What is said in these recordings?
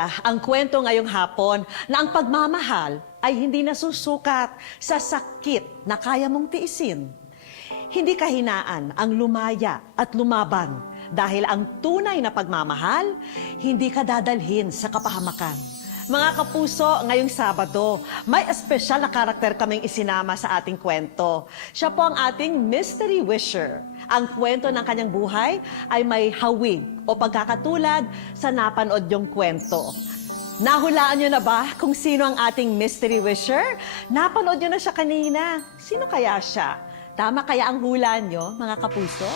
Ang kwento ngayong hapon na ang pagmamahal ay hindi nasusukat sa sakit na kaya mong tiisin. Hindi kahinaan ang lumaya at lumaban dahil ang tunay na pagmamahal hindi ka dadalhin sa kapahamakan. Mga kapuso, ngayong Sabado, may espesyal na karakter kaming isinama sa ating kwento. Siya po ang ating mystery wisher. Ang kwento ng kanyang buhay ay may hawig o pagkakatulad sa napanood yung kwento. Nahulaan niyo na ba kung sino ang ating mystery wisher? Napanood niyo na siya kanina. Sino kaya siya? Tama kaya ang hula niyo, mga kapuso?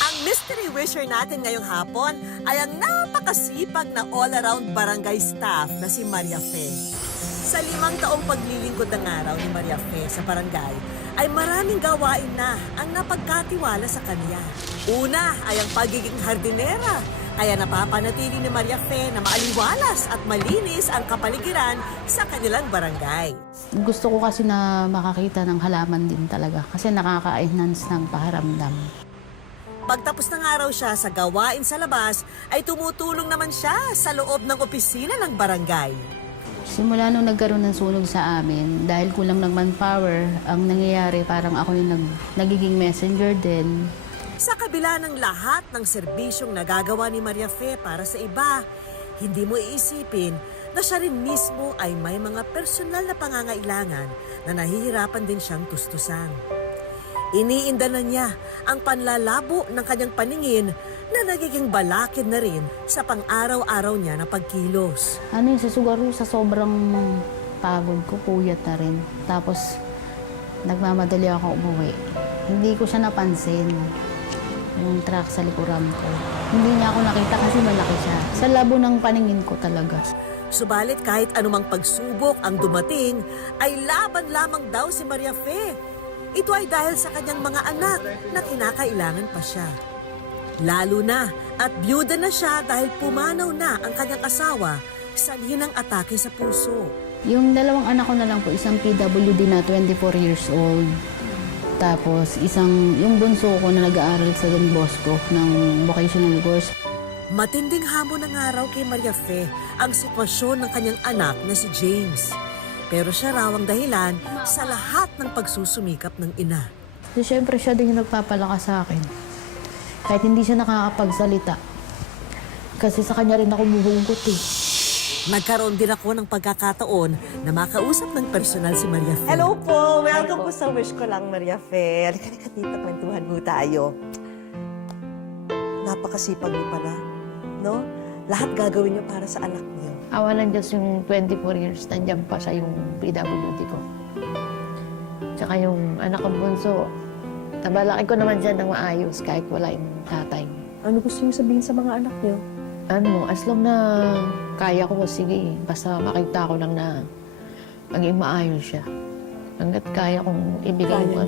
Ang mystery wisher natin ngayong hapon ay ang napakasipag na all-around barangay staff na si Maria Fe. Sa 5 taong paglilingkod ng araw ni Maria Fe sa barangay, ay maraming gawain na ang napagkatiwala sa kanya. Una ay ang pagiging hardinera, kaya napapanatili ni Maria Fe na maaliwalas at malinis ang kapaligiran sa kanilang barangay. Gusto ko kasi na makakita ng halaman din talaga kasi nakaka-enhance ng paharamdam. Pagtapos ng araw siya sa gawain sa labas, ay tumutulong naman siya sa loob ng opisina ng barangay. Simula nung nagkaroon ng sunog sa amin, dahil kulang ng manpower, ang nangyayari parang ako yung nagiging messenger din. Sa kabila ng lahat ng serbisyong nagagawa ni Maria Fe para sa iba, hindi mo iisipin na siya rin mismo ay may mga personal na pangangailangan na nahihirapan din siyang tustusan. Iniinda na niya ang panlalabo ng kanyang paningin na nagiging balakid na rin sa pang-araw-araw niya na pagkilos. Ano yung siguro sa sobrang pagod ko, puyat na rin. Tapos nagmamadali ako umuwi. Hindi ko siya napansin, yung truck sa likuran ko. Hindi niya ako nakita kasi malaki siya. Sa labo ng paningin ko talaga. Subalit kahit anumang pagsubok ang dumating, ay laban lamang daw si Maria Fe. Ito ay dahil sa kanyang mga anak na kinakailangan pa siya. Lalo na at byuda na siya dahil pumanaw na ang kanyang asawa sa ng atake sa puso. Yung 2 anak ko na lang po, isang PWD na 24 years old. Tapos yung bunso ko na nag-aaral sa Don Bosco ng vocational course. Matinding hamon ng araw kay Maria Fe ang sitwasyon ng kanyang anak na si James. Pero siya raw ang dahilan sa lahat ng pagsusumikap ng ina. So, siyempre siya din yung nagpapalakas sa akin. Kahit hindi siya nakakapagsalita. Kasi sa kanya rin ako bubugot eh. Nagkaroon din ako ng pagkakataon na makausap ng personal si Maria Fe. Hello po! Welcome po sa Wish Ko Lang, Maria Fe. Halika na tita, kwentuhan mo tayo. Napakasipag niyo pala, no? Lahat gagawin niyo para sa anak niyo. Awalan Diyos yung 24 years, nandiyan pa siya yung PWD ko. Tsaka yung anak kong bunso, nabalaki ko naman siya ng maayos kahit wala yung tatay. Ano gusto niyo sabihin sa mga anak niyo? As long na kaya ko, sige, basta makita ko lang na maging maayos siya. Hanggat kaya kong ibigay mo.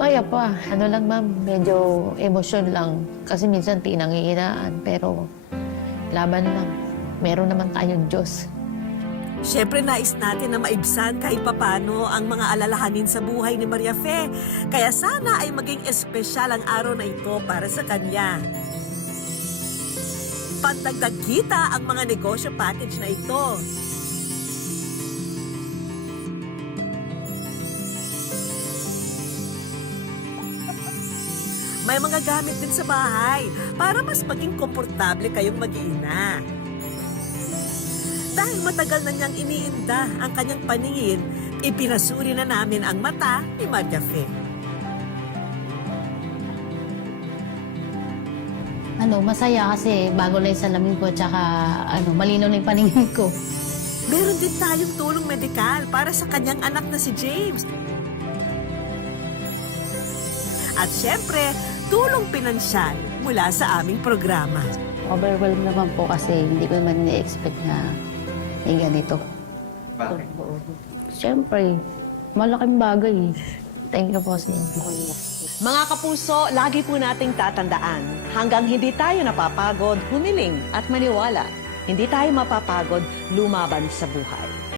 Kaya pa. Ano lang ma'am, medyo emosyon lang. Kasi minsan tinangihinaan, pero laban lang. Meron naman tayong Diyos. Siyempre nais natin na maibsan kahit papano ang mga alalahanin sa buhay ni Maria Fe. Kaya sana ay maging espesyal ang araw na ito para sa kanya. Pandagdag kita ang mga negosyo package na ito. May mga gamit din sa bahay para mas maging komportable kayong mag-iina. Dahil matagal na niyang iniinda ang kanyang paningin, ipinasuri na namin ang mata ni Maria Fe. Masaya kasi bago na yung salamin ko tsaka malinaw na yung paningin ko. Meron din tayong tulong medikal para sa kanyang anak na si James. At syempre, tulong pinansyal mula sa aming programa. Overwhelmed naman po kasi hindi ko naman ni-expect na may ganito. Bakit? Siyempre, malaking bagay eh. Thank you po sa inyo. Mga kapuso, lagi po nating tatandaan, hanggang hindi tayo napapagod, humiling at maniwala, hindi tayo mapapagod lumaban sa buhay.